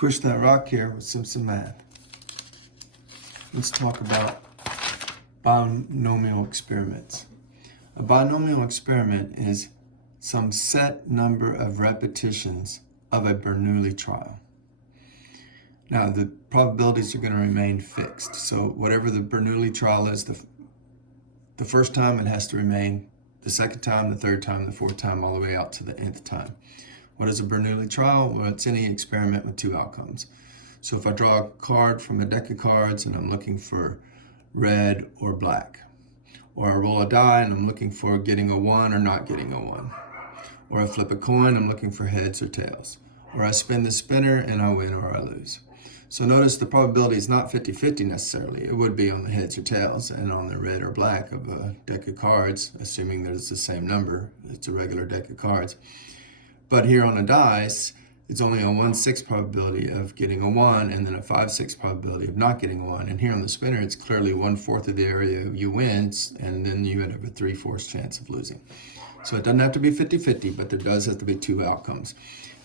Push that rock here with some math. Let's talk about binomial experiments. A binomial experiment is some set number of repetitions of a Bernoulli trial. Now, the probabilities are going to remain fixed. So whatever the Bernoulli trial is, the first time it has to remain, the second time, the third time, the fourth time, all the way out to the nth time. What is a Bernoulli trial? Well, it's any experiment with two outcomes. So if I draw a card from a deck of cards and I'm looking for red or black, or I roll a die and I'm looking for getting a 1 or not getting a 1, or I flip a coin, I'm looking for heads or tails, or I spin the spinner and I win or I lose. So notice the probability is not 50-50 necessarily. It would be on the heads or tails and on the red or black of a deck of cards, assuming there's the same number. It's a regular deck of cards. But here on a dice, it's only a 1/6 probability of getting a 1 and then a 5/6 probability of not getting a 1. And here on the spinner, it's clearly 1/4 of the area you win, and then you would have a 3/4 chance of losing. So it doesn't have to be 50-50, but there does have to be two outcomes.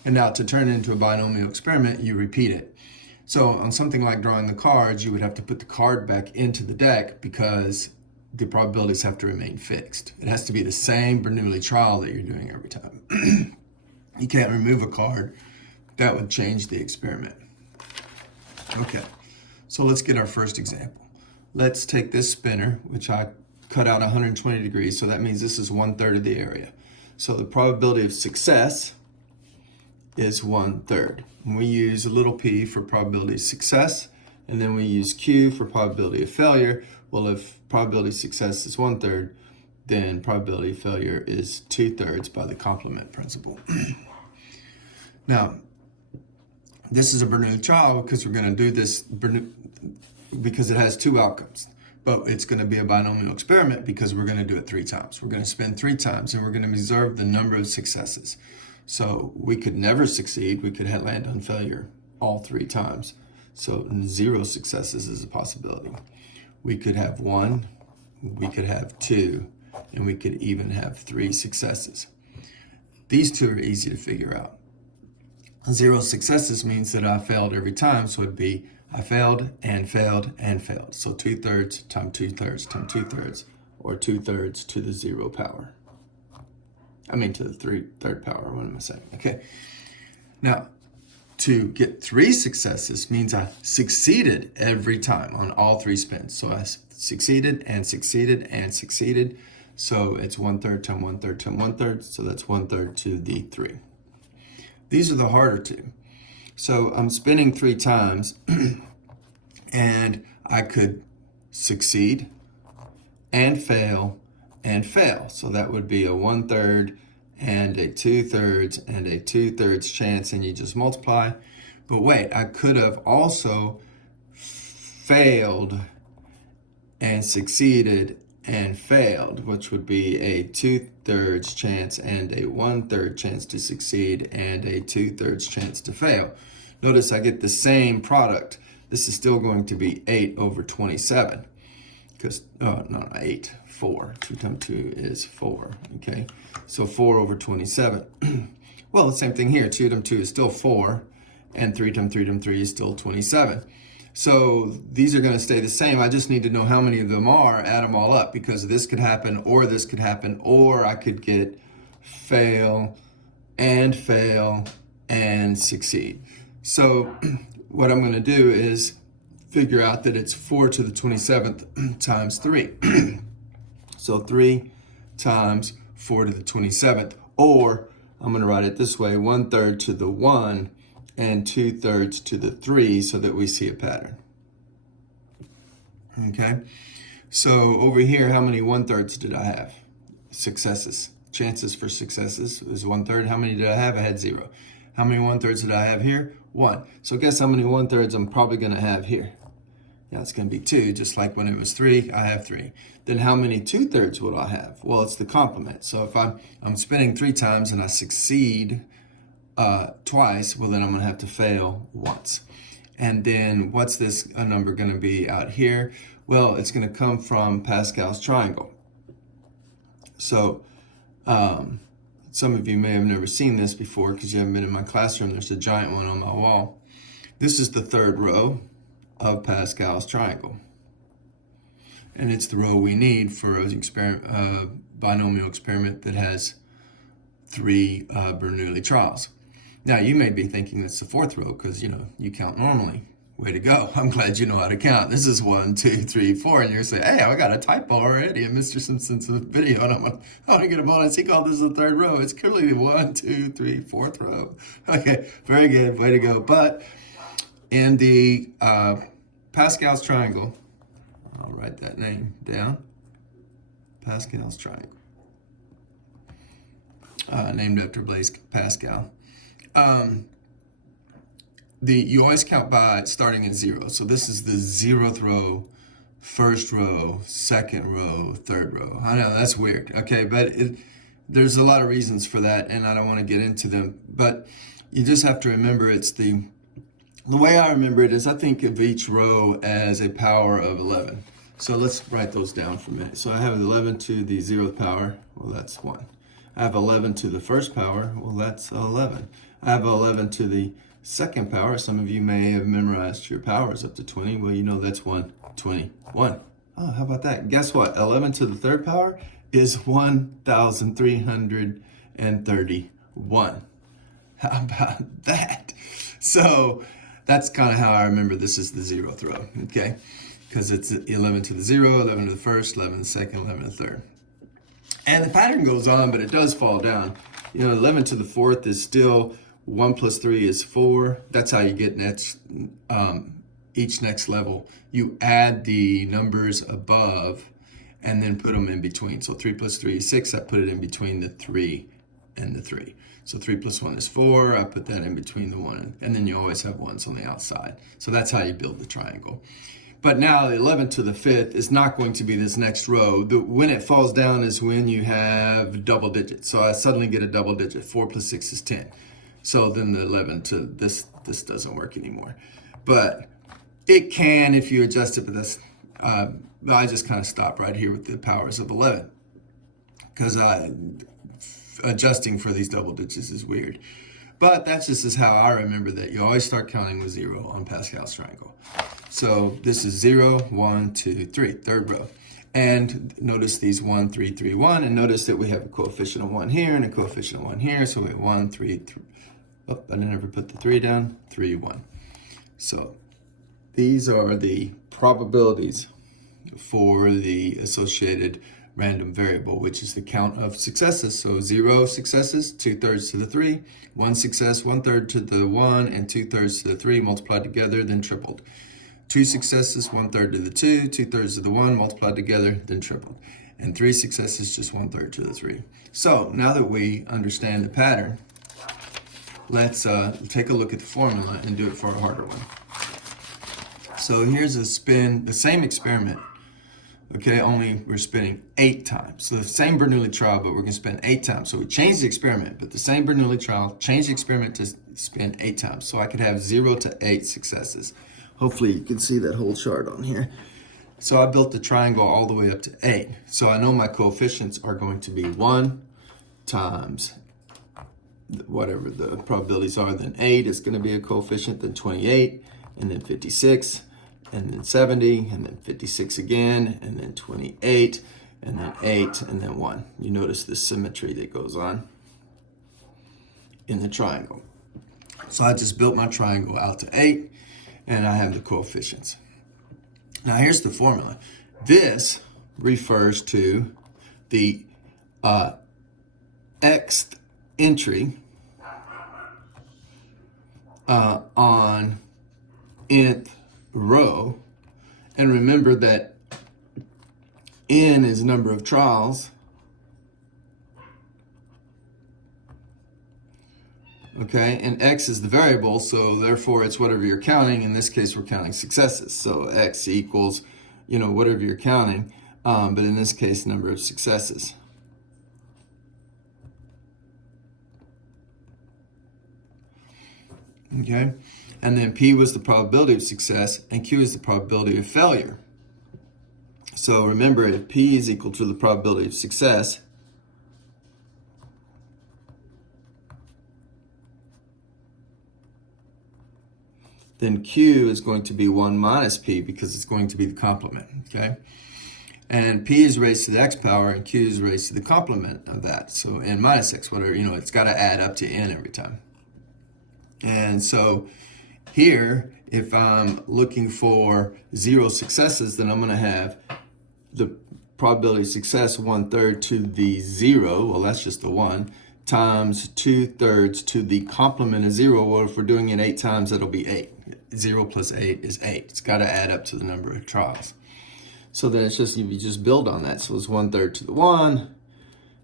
And now to turn it into a binomial experiment, you repeat it. So on something like drawing the cards, you would have to put the card back into the deck because the probabilities have to remain fixed. It has to be the same Bernoulli trial that you're doing every time. You can't remove a card. That would change the experiment. Okay, so let's get our first example. Let's take this spinner, which I cut out 120 degrees, so that means this is 1/3 of the area. So the probability of success is 1/3. And we use a little p for probability of success, and then we use q for probability of failure. Well, if probability of success is 1/3, then probability of failure is 2/3 by the complement principle. Now, this is a Bernoulli trial because we're going to do this because it has two outcomes. But it's going to be a binomial experiment because we're going to do it 3 times. We're going to spin 3 times, and we're going to observe the number of successes. So we could never succeed. We could land on failure all 3 times. So 0 successes is a possibility. We could have 1, we could have 2, and we could even have 3 successes. These two are easy to figure out. 0 successes means that I failed every time, so it'd be I failed and failed and failed. So 2/3 times 2/3 times 2/3, or 2/3 to the 0 power. I mean to the third power, what am I saying? Okay. Now, to get 3 successes means I succeeded every time on all 3 spins. So I succeeded and succeeded and succeeded. So it's 1/3 times 1/3 times 1/3, so that's 1/3 to the 3. These are the harder two. So I'm spinning 3 times, and I could succeed and fail and fail. So that would be a 1/3 and a 2/3 and a 2/3 chance, and you just multiply. But wait, I could have also failed and succeeded and failed, which would be a 2/3 chance and a 1/3 chance to succeed and a 2/3 chance to fail. Notice I get the same product. This is still going to be 8/27 because, no, 8, 4. 2 times 2 is 4, okay? So 4/27. Well, the same thing here. 2 times 2 is still 4, and 3 times 3 times 3 is still 27. So these are going to stay the same. I just need to know how many of them are, add them all up, because this could happen, or this could happen, or I could get fail and succeed. So what I'm going to do is figure out that it's 4 to the 27th times 3. So 3 times 4 to the 27th, or I'm going to write it this way, 1/3 to the 1 and 2/3 to the 3, so that we see a pattern. Okay, so over here, how many 1/3s did I have? Successes. Chances for successes is 1/3. How many did I have? I had 0. How many 1/3s did I have here? 1. So guess how many 1/3s I'm probably going to have here? Yeah, it's going to be 2, just like when it was 3, I have 3. Then how many 2/3s will I have? Well, it's the complement. So if I'm spinning 3 times and I succeed twice, well, then I'm going to have to fail once. And then what's this number going to be out here? Well, it's going to come from Pascal's triangle. So some of you may have never seen this before because you haven't been in my classroom. There's a giant one on my wall. This is the third row of Pascal's triangle. And it's the row we need for a binomial experiment that has 3 Bernoulli trials. Now, you may be thinking that's the fourth row because, you count normally. Way to go. I'm glad you know how to count. This is 1, 2, 3, 4. And you're saying, hey, I got a typo already in Mr. Simpson's video. And I want to get a bonus. He called this the third row. It's clearly the 1, 2, 3, 4th row. Okay, very good. Way to go. But in the Pascal's triangle, I'll write that name down. Pascal's triangle. Named after Blaise Pascal. You always count by starting at 0. So this is the 0th row, 1st row, 2nd row, 3rd row. I know that's weird, okay, but there's a lot of reasons for that, and I don't want to get into them. But you just have to remember it's the way I remember it is I think of each row as a power of 11. So let's write those down for a minute. So I have 11 to the 0th power. Well, that's 1. I have 11 to the 1st power. Well, that's 11. I have 11 to the 2nd power. Some of you may have memorized your powers up to 20. Well, that's 121. Oh, how about that? Guess what? 11 to the 3rd power is 1,331. How about that? So that's kind of how I remember this is the 0th row, okay? Because it's 11 to the 0, 11 to the 1st, 11 to the 2nd, 11 to the 3rd. And the pattern goes on, but it does fall down. 11 to the 4th is still 1 plus 3 is 4. That's how you get each next level. You add the numbers above and then put them in between. So 3 plus 3 is 6. I put it in between the 3 and the 3. So 3 plus 1 is 4. I put that in between the 1. And then you always have 1s on the outside. So that's how you build the triangle. But now the 11 to the 5th is not going to be this next row. When it falls down is when you have double digits. So I suddenly get a double digit. 4 plus 6 is 10. So then the 11 to this doesn't work anymore. But it can if you adjust it for this. I just kind of stop right here with the powers of 11. Because adjusting for these double digits is weird. But that's just how I remember that. You always start counting with 0 on Pascal's triangle. So this is 0, 1, 2, 3, 3rd row. And notice these 1, 3, 3, 1. And notice that we have a coefficient of 1 here and a coefficient of 1 here. So we have 1, 3, 3. Oh, I never put the 3 down. 3, 1. So these are the probabilities for the associated random variable, which is the count of successes. So 0 successes, 2/3 to the 3, 1 success, 1/3 to the 1, and 2/3 to the 3 multiplied together, then tripled. 2 successes, 1/3 to the 2, 2/3 to the 1 multiplied together, then tripled. And 3 successes, just 1/3 to the 3. So now that we understand the pattern, let's take a look at the formula and do it for a harder one. So here's the same experiment. Okay, only we're spinning 8 times. So the same Bernoulli trial, but we're going to spin 8 times. So we changed the experiment, but the same Bernoulli trial, changed the experiment to spin 8 times. So I could have 0 to 8 successes. Hopefully you can see that whole chart on here. So I built the triangle all the way up to 8. So I know my coefficients are going to be 1 times whatever the probabilities are, then 8 is going to be a coefficient, then 28, and then 56. And then 70, and then 56 again, and then 28, and then 8, and then 1. You notice the symmetry that goes on in the triangle. So I just built my triangle out to 8, and I have the coefficients. Now here's the formula. This refers to the xth entry on nth row, and remember that n is number of trials, okay, and x is the variable, so therefore it's whatever you're counting. In this case, we're counting successes, so x equals, whatever you're counting, but in this case, number of successes. Okay, and then P was the probability of success, and Q is the probability of failure. So remember, if P is equal to the probability of success, then Q is going to be 1 minus P because it's going to be the complement, okay? And P is raised to the X power and Q is raised to the complement of that. So N minus X, whatever, it's got to add up to N every time. And so here, if I'm looking for 0 successes, then I'm going to have the probability of success 1/3 to the 0, well that's just the 1, times 2/3 to the complement of 0. Well, if we're doing it 8 times, that'll be 8. 0 plus 8 is 8. It's got to add up to the number of trials. So then it's just, you just build on that. So it's 1/3 to the 1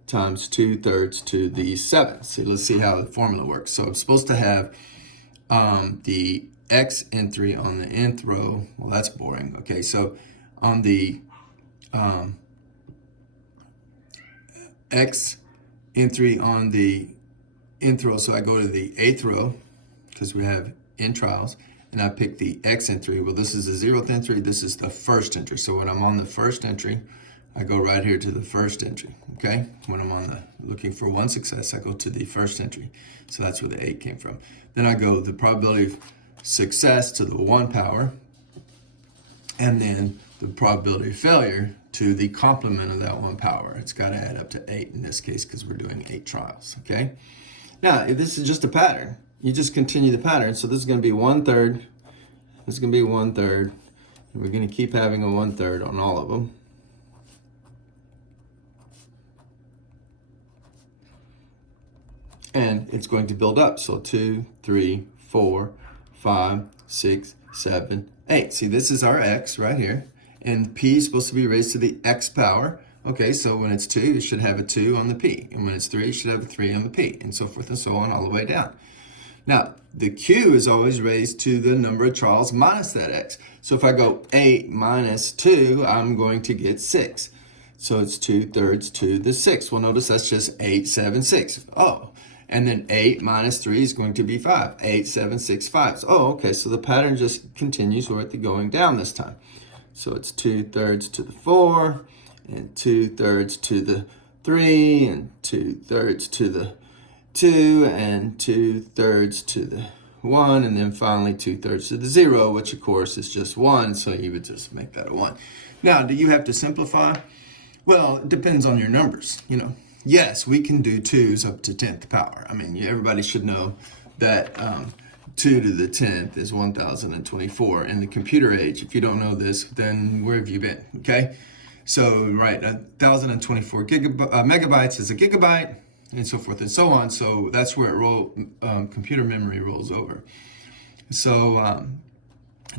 times 2/3 to the 7. So let's see how the formula works. So I'm supposed to have the X entry on the nth row. Well, that's boring. Okay, so on the X entry on the nth row, so I go to the 8th row because we have n trials, and I pick the X entry. Well, this is the 0th entry, this is the first entry. So when I'm on the first entry, I go right here to the first entry, okay? When I'm on looking for 1 success, I go to the first entry. So that's where the 8 came from. Then I go the probability of success to the 1 power, and then the probability of failure to the complement of that 1 power. It's got to add up to 8 in this case because we're doing 8 trials, okay? Now, if this is just a pattern, you just continue the pattern. So this is going to be 1/3, this is going to be 1/3, and we're going to keep having a 1/3 on all of them. And it's going to build up. So 2, 3, 4, 5, 6, 7, 8. See, this is our X right here. And P is supposed to be raised to the X power. Okay, so when it's 2, it should have a 2 on the P. And when it's 3, it should have a 3 on the P. And so forth and so on all the way down. Now, the Q is always raised to the number of trials minus that X. So if I go 8 minus 2, I'm going to get 6. So it's 2/3 to the 6. Well, notice that's just 8, 7, 6. Oh. And then 8 minus 3 is going to be 5. 8, 7, 6, 5. Oh, okay, so the pattern just continues with the going down this time. So it's 2/3 to the 4, and 2/3 to the 3, and 2/3 to the 2, and 2/3 to the 1, and then finally 2/3 to the 0, which of course is just 1, so you would just make that a 1. Now, do you have to simplify? Well, it depends on your numbers, Yes, we can do 2's up to 10th power. I mean, everybody should know that 2 to the 10th is 1,024 in the computer age. If you don't know this, then where have you been, okay? So, right, 1,024 megabytes is a gigabyte, and so forth and so on. So that's where computer memory rolls over. So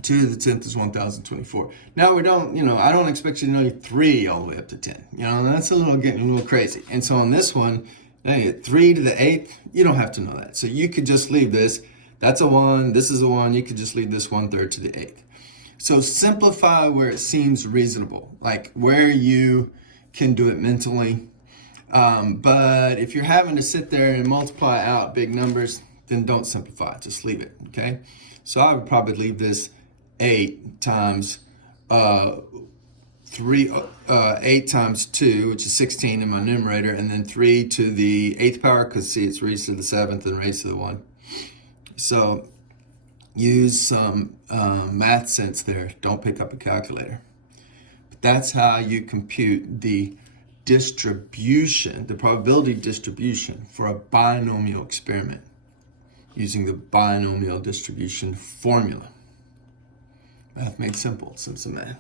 2 to the 10th is 1,024. Now we don't, I don't expect you to know 3 all the way up to 10. That's getting a little crazy. And so on this one, 3 to the 8th, you don't have to know that. So you could just leave this. That's a 1, this is a 1. You could just leave this 1/3 to the 8th. So simplify where it seems reasonable, like where you can do it mentally. But if you're having to sit there and multiply out big numbers, then don't simplify, just leave it, okay? So I would probably leave this 8 times 8 times 2, which is 16 in my numerator, and then 3 to the 8th power, because see, it's raised to the 7th and raised to the 1. So use some math sense there. Don't pick up a calculator. But that's how you compute the distribution, the probability distribution for a binomial experiment using the binomial distribution formula. Math made simple, Simpson math.